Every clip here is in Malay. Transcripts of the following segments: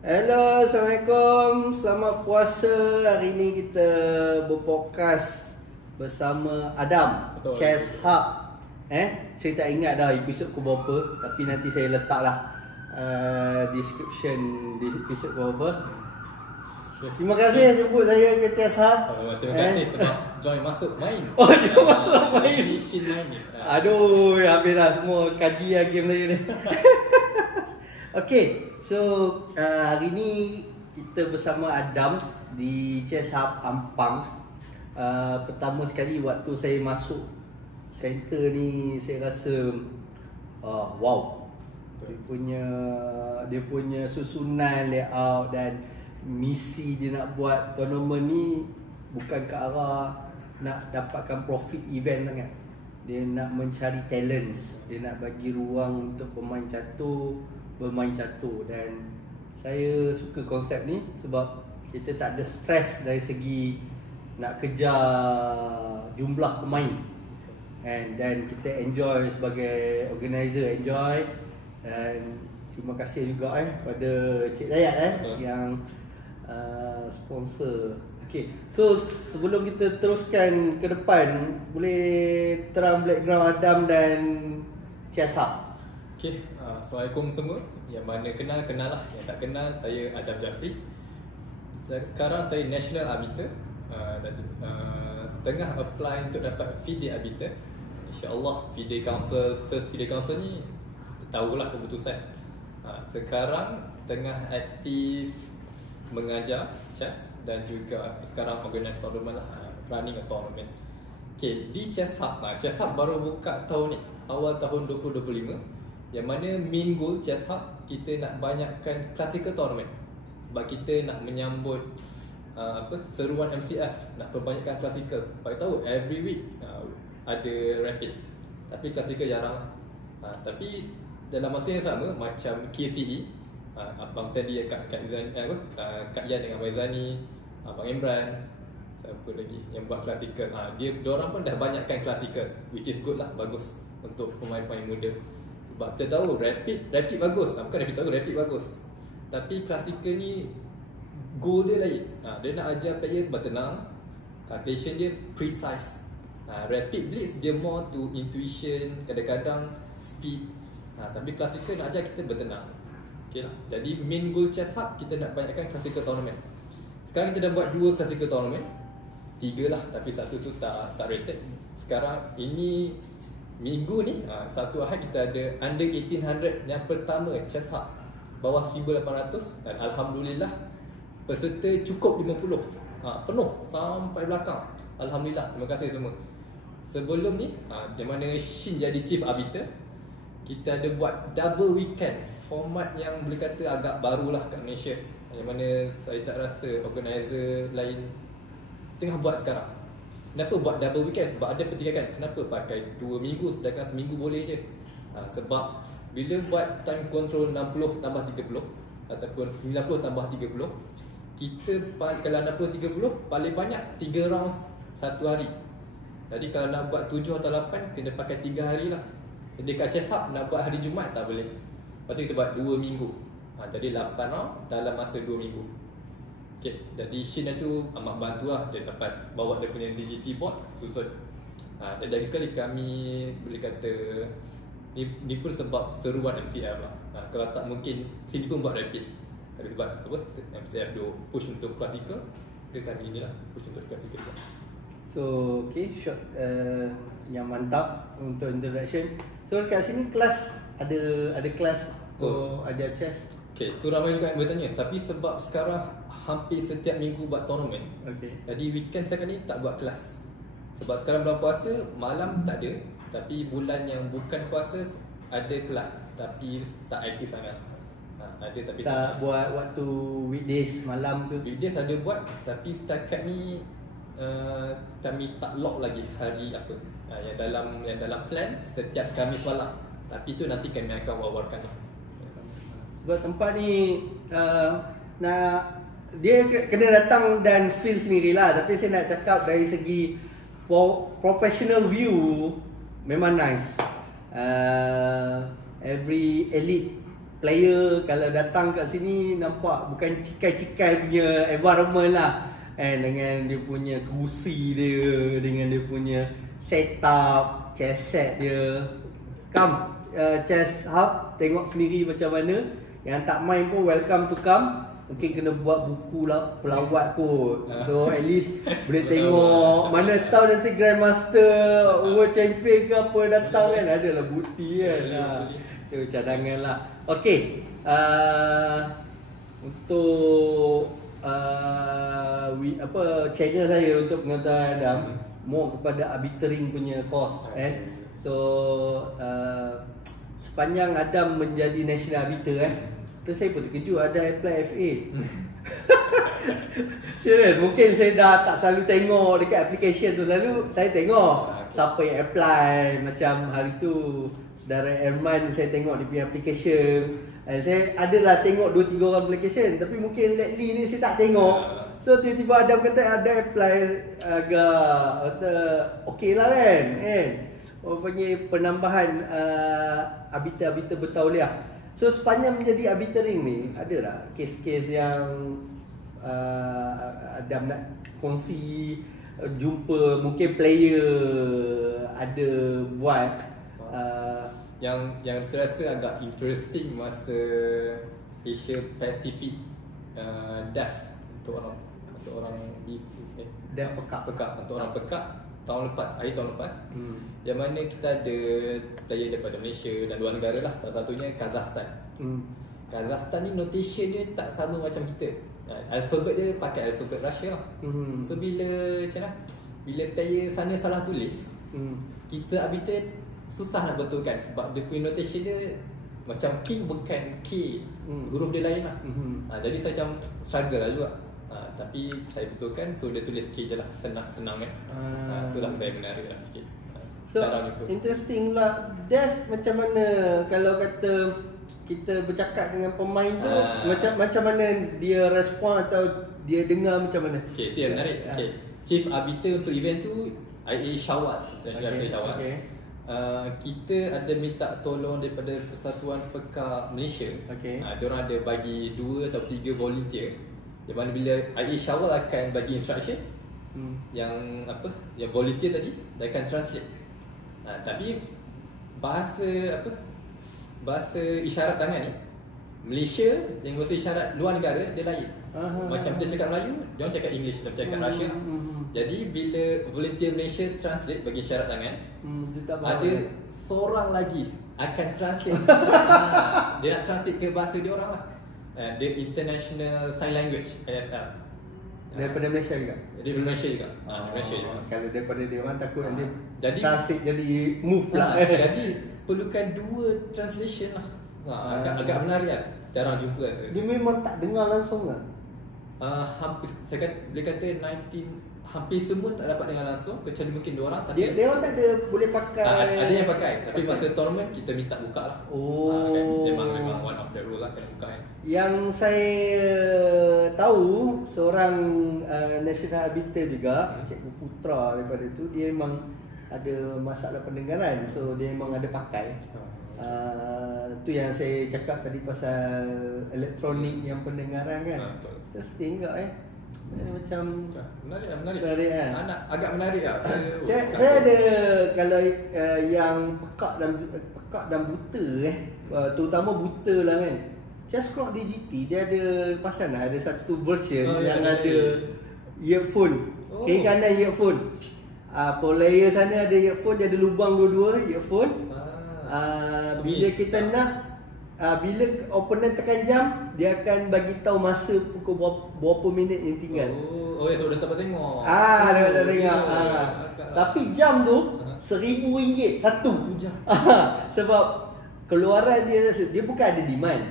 Hello, Assalamualaikum. Selamat puasa. Hari ni kita berpodcast bersama Adam. Betul. Chess Hub. Saya tak ingat dah episod ke berapa, tapi nanti saya letaklah description di episod ke berapa. Terima kasih sebut saya ke Chess Hub. Terima kasih sebab join masuk main. Oh, join masuk main. Mission main ni. Aduh, habis dah semua kaji lah game saya ni. Okay, so hari ni kita bersama Adam di Chess Hub Ampang. Pertama sekali waktu saya masuk center ni, saya rasa wow. Dia punya susunan, layout dan misi dia nak buat tournament ni bukan ke arah nak dapatkan profit event sangat. Dia nak mencari talents, dia nak bagi ruang untuk pemain catur bermain catur. Dan saya suka konsep ni sebab kita tak ada stres dari segi nak kejar jumlah pemain, dan kita enjoy sebagai organizer, enjoy. Dan terima kasih juga pada Cik Dayat yang sponsor. Okay, so sebelum kita teruskan ke depan, boleh terang background Adam dan Chess Hub. Okay, Assalamualaikum semua. Yang mana kenal lah, yang tak kenal, saya Adam Jafri. Sekarang saya National Arbiter, dan tengah apply untuk dapat FIDE Arbiter. InsyaAllah FIDE Council, first FIDE Council ni tahulah keputusan. Sekarang tengah aktif mengajar chess dan juga sekarang organize tournament lah, running a tournament. Okay, di Chess Hub, Chess Hub baru buka tahun ni, awal tahun 2025. Yang mana main goal Chess Hub, kita nak banyakkan classical tournament. Sebab kita nak menyambut seruan MCF, nak perbanyakkan classical. Bagi tahu every week ada rapid, tapi classical jarang lah. Tapi dalam masa yang sama, macam KCE, Abang Sandy, Kak Yan dengan Maizani, Abang Imran, siapa lagi yang buat classical, diorang pun dah banyakkan classical, which is good lah, bagus untuk pemain-pemain muda. Sebab kita tahu rapid bagus, bukan rapid bagus, tapi classical ni goal dia lain. Dia nak ajar player bertenang, calculation dia precise. Rapid blitz dia more to intuition, kadang-kadang speed. Tapi classical nak ajar kita bertenang. Okay lah. Jadi main goal Chess Hub, kita nak banyakkan classical tournament. Sekarang kita dah buat 2 classical tournament, 3 lah, tapi satu tu tak rated. Sekarang ini minggu ni, satu Ahad kita ada under 1800 yang pertama Chess Hub, bawah 1800, dan Alhamdulillah peserta cukup 50, penuh sampai belakang. Alhamdulillah, terima kasih semua. Sebelum ni, di mana Shin jadi Chief Arbiter, kita ada buat double weekend, format yang boleh kata agak barulah kat Malaysia, yang mana saya tak rasa organizer lain tengah buat sekarang. Kenapa buat double weekend? Sebab ada pertikaikan. Kenapa pakai 2 minggu sedangkan seminggu boleh je? Sebab bila buat time control 60 tambah 30 ataupun 90 tambah 30, kita kalau 60-30 paling banyak 3 rounds satu hari. Jadi kalau nak buat 7 atau 8, kena pakai 3 hari lah. Jadi kat Chess Hub nak buat hari Jumaat tak boleh. Lepas tu kita buat 2 minggu. Jadi 8 round dalam masa 2 minggu. Okay, jadi Shin tu amat bantu lah. Dia dapat bawa dia punya DGT board, susun. Dan lagi sekali kami boleh kata ni pun sebab seruan MCF lah. Kalau tak mungkin Shin pun buat rapid. Tapi sebab MCF dia push untuk classical, dia kami inilah push untuk classical. So okay, short yang mantap untuk introduction. So kat sini kelas ada kelas atau ada chess? Okay, tu ramai juga yang bertanya. Tapi sebab sekarang hampir setiap minggu buat tournament, jadi weekend sekarang ni tak buat kelas. Sebab sekarang bulan puasa, malam tak ada. Tapi bulan yang bukan puasa ada kelas, tapi tak aktif sangat. Ada tapi tak buat waktu weekdays malam ke? Weekdays ada buat, tapi setakat ni kami tak lock lagi hari apa. Yang dalam plan setiap Khamis malam. Tapi tu nanti kami akan wawarkan. Buat tempat ni dia kena datang dan feel sendirilah. Tapi saya nak cakap dari segi professional view memang nice. Every elite player kalau datang kat sini nampak bukan cikai-cikai punya environment lah. Dengan dia punya kerusi dia, dengan dia punya setup, chess set dia. Come chess hub, tengok sendiri macam mana. Yang tak main pun welcome to come. Mungkin kena buat buku lah, pelawat kot. So at least boleh tengok. Mana tahu nanti Grandmaster, World Champion ke apa datang kan. Adalah bukti kan. Itu cadangan lah. Okay, untuk channel saya untuk pengetahuan Adam, more kepada arbitering punya course So sepanjang Adam menjadi national arbiter tu saya pun terkejut ada apply FA. Serius, mungkin saya dah tak selalu tengok dekat application tu. Selalu saya tengok siapa yang apply. Macam hari tu saudara Erman saya tengok dia punya application. Saya adalah tengok 2-3 orang application, tapi mungkin lately ni saya tak tengok. So tiba-tiba Adam kata ada apply, agak okey lah kan. Orang panggil penambahan arbiter bertauliah. So sepanjang menjadi arbitering ni, ada tak kes-kes yang Adam nak kongsi, jumpa mungkin player ada buat yang saya rasa agak interesting masa Asia Pacific DAF untuk orang bisu DAF pekak untuk orang pekak akhir tahun lepas yang mana kita ada player daripada Malaysia dan luar negara lah. Salah satunya Kazakhstan. Kazakhstan ni notation dia tak sama macam kita. Alphabet dia pakai alphabet Russia lah. So bila player sana salah tulis, kita arbiter susah nak betulkan sebab dia punya notation dia macam king bukan K, huruf dia lain lah. Jadi saya macam struggle lah juga. Tapi saya betulkan, so dia tulis K je lah, senang kan. Itulah saya menarik lah sikit. So interesting lah. Death macam mana kalau kata kita bercakap dengan pemain tu, macam mana dia respon atau dia dengar macam mana? Okay, itu yang menarik. Chief arbiter untuk event tu IA Syawal. Kita ada minta tolong daripada Persatuan Pekak Malaysia. Diorang ada bagi 2 atau 3 volunteer, di mana bila IA Syawal akan bagi instruction, yang volunteer tadi dia akan translate. Tapi bahasa isyarat tangan ni, Malaysia yang bahasa isyarat luar negara dia lain. Macam kita cakap Melayu, dia orang cakap English, dia cakap Russia. Jadi bila volunteer Malaysia translate bagi isyarat tangan, ada seorang lagi akan translate. Dia nak translate ke bahasa dia orang lah. Dia International Sign Language, ISL. Daripada Malaysia juga? Daripada Malaysia juga. Malaysia juga. Kalau daripada dia orang takut nanti jadi translate jadi move pula. Jadi perlukan 2 translation lah. Agak menarik lah. Jarang jumpa. Dia memang tak dengar langsung lah? Hampir, boleh kata 19 hampir semua tak dapat dengar langsung kecuali mungkin 2 orang. Tapi dia orang tak ada boleh pakai. Ada yang pakai, tapi masa tournament kita minta buka lah. Memang one of the rule lah, kena buka kan. Yang saya tahu seorang national arbiter juga, Cikgu Putra daripada tu, dia memang ada masalah pendengaran, so dia memang ada pakai. Tu yang saya cakap tadi pasal elektronik yang pendengaran kan. Interesting juga macam menarik kan? Agak menarik lah. Saya ada kalau yang pekak dan buta terutama buta lah kan. Just Clock DGT dia ada pasal ada satu version yang ada earphone. Kiri kanan earphone. Player sana ada earphone, dia ada lubang dua-dua earphone. Bila kita nak bila opponent tekan jam, dia akan bagi tahu masa pukul berapa minit yang tinggal. So dah dapat tengok. Dah dapat tengok. Tapi jam tu RM1,000 satu. Jam. Sebab keluaran dia bukan ada demand.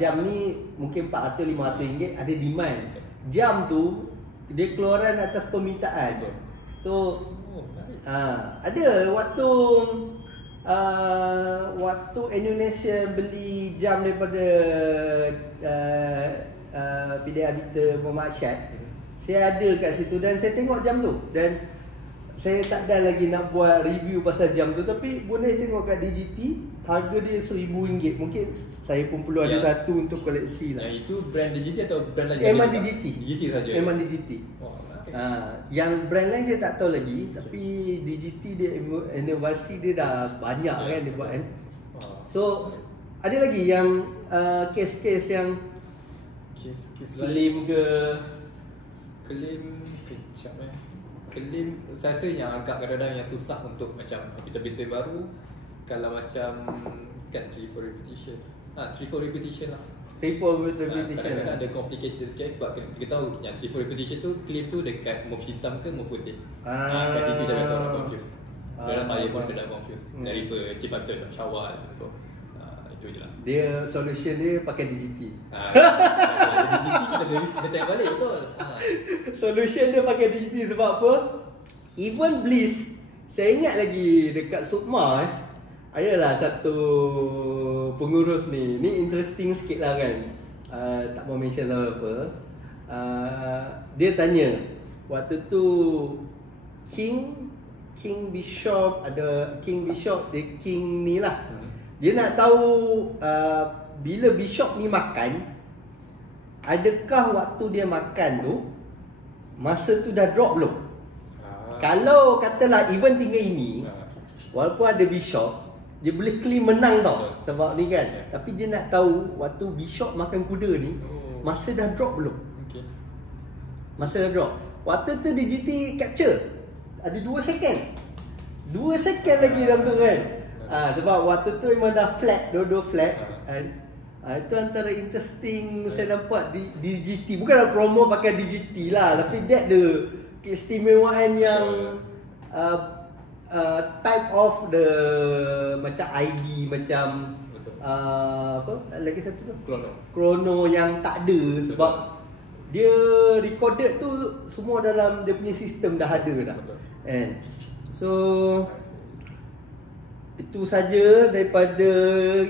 Jam ni mungkin RM400-500 ada demand. Jam tu dia keluaran atas permintaan. So ada waktu Indonesia beli jam daripada Fidel Arbiter Muhammad Syed, saya ada kat situ dan saya tengok jam tu, dan saya tak ada lagi nak buat review pasal jam tu, tapi boleh tengok kat DGT harga dia RM1,000. Mungkin saya pun perlu ada satu untuk koleksi lah. Yang itu brand DJT atau brand lain? Memang DJT. DJT saja. Memang DJT. Oh, okay. Yang brand lain saya tak tahu lagi, tapi DJT dia inovasi dia dah banyak kan dia buat kan. So ada lagi yang kes-kes yang kes claim ke claim kejap claim saya rasa yang agak kadang-kadang yang susah untuk macam bintang-bintang baru kalau macam kan 3-4 repetition. 3-4 repetition lah. Kadang-kadang ada complicated sikit sebab kita tahu yang 3-4 repetition tu claim tu dekat move hitam ke move putih. Kat situ je biasa orang confuse. Kadang saya pun ada confuse. Nak refer chief hunter macam Syawal macam tu. Itu je lah. Dia solution dia pakai DJT. DJT kita tengok balik betul. Solution dia pakai DJT sebab apa? Even Bliss, saya ingat lagi dekat Sukma adalah satu pengurus ni. Ni interesting sikit lah kan. Tak mau mention lah apa. Dia tanya waktu tu King Bishop ada King Bishop dia King ni lah. Dia nak tahu bila Bishop ni makan, adakah waktu dia makan tu masa tu dah drop belum? Kalau katalah event tinggal ini, walaupun ada Bishop, dia boleh claim menang tau. Sebab ni kan. Tapi dia nak tahu waktu Bishop makan kuda ni, masa dah drop belum? Masa dah drop. Waktu tu DJT capture ada 2 second. 2 second lagi dalam tu kan. Sebab waktu tu memang dah flat, dua-dua flat. Itu antara interesting saya nampak di DJT. Bukanlah promo pakai DJT lah, tapi that the keistimewaan yang type of the macam ID macam apa lagi satu tu Chrono yang tak ada sebab dia recorded tu semua dalam dia punya sistem dah ada dah. And so itu saja daripada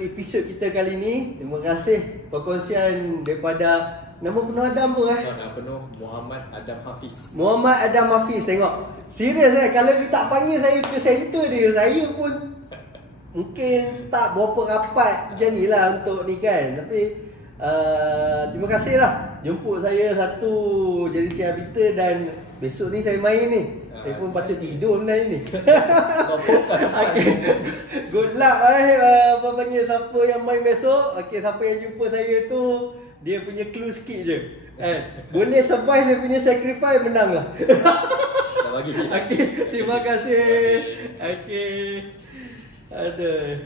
episod kita kali ni. Terima kasih perkongsian daripada nama penuh Adam pun Nama penuh Muhammad Adam Hafiz. Muhammad Adam Hafiz. Tengok serius kalau dia tak panggil saya ke center dia, saya pun mungkin tak berapa rapat macam ni lah untuk ni kan. Tapi terima kasih lah jemput saya satu jadi Cik Habiter. Dan besok ni saya main ni. Saya pun patut tidur benda ni. Okay. Good luck apa panggil siapa yang main besok. Okay, siapa yang jumpa saya tu dia punya clue sikit je. Boleh survive dia punya sacrifice, menang lah. Okay, terima kasih. Okay. Aduh.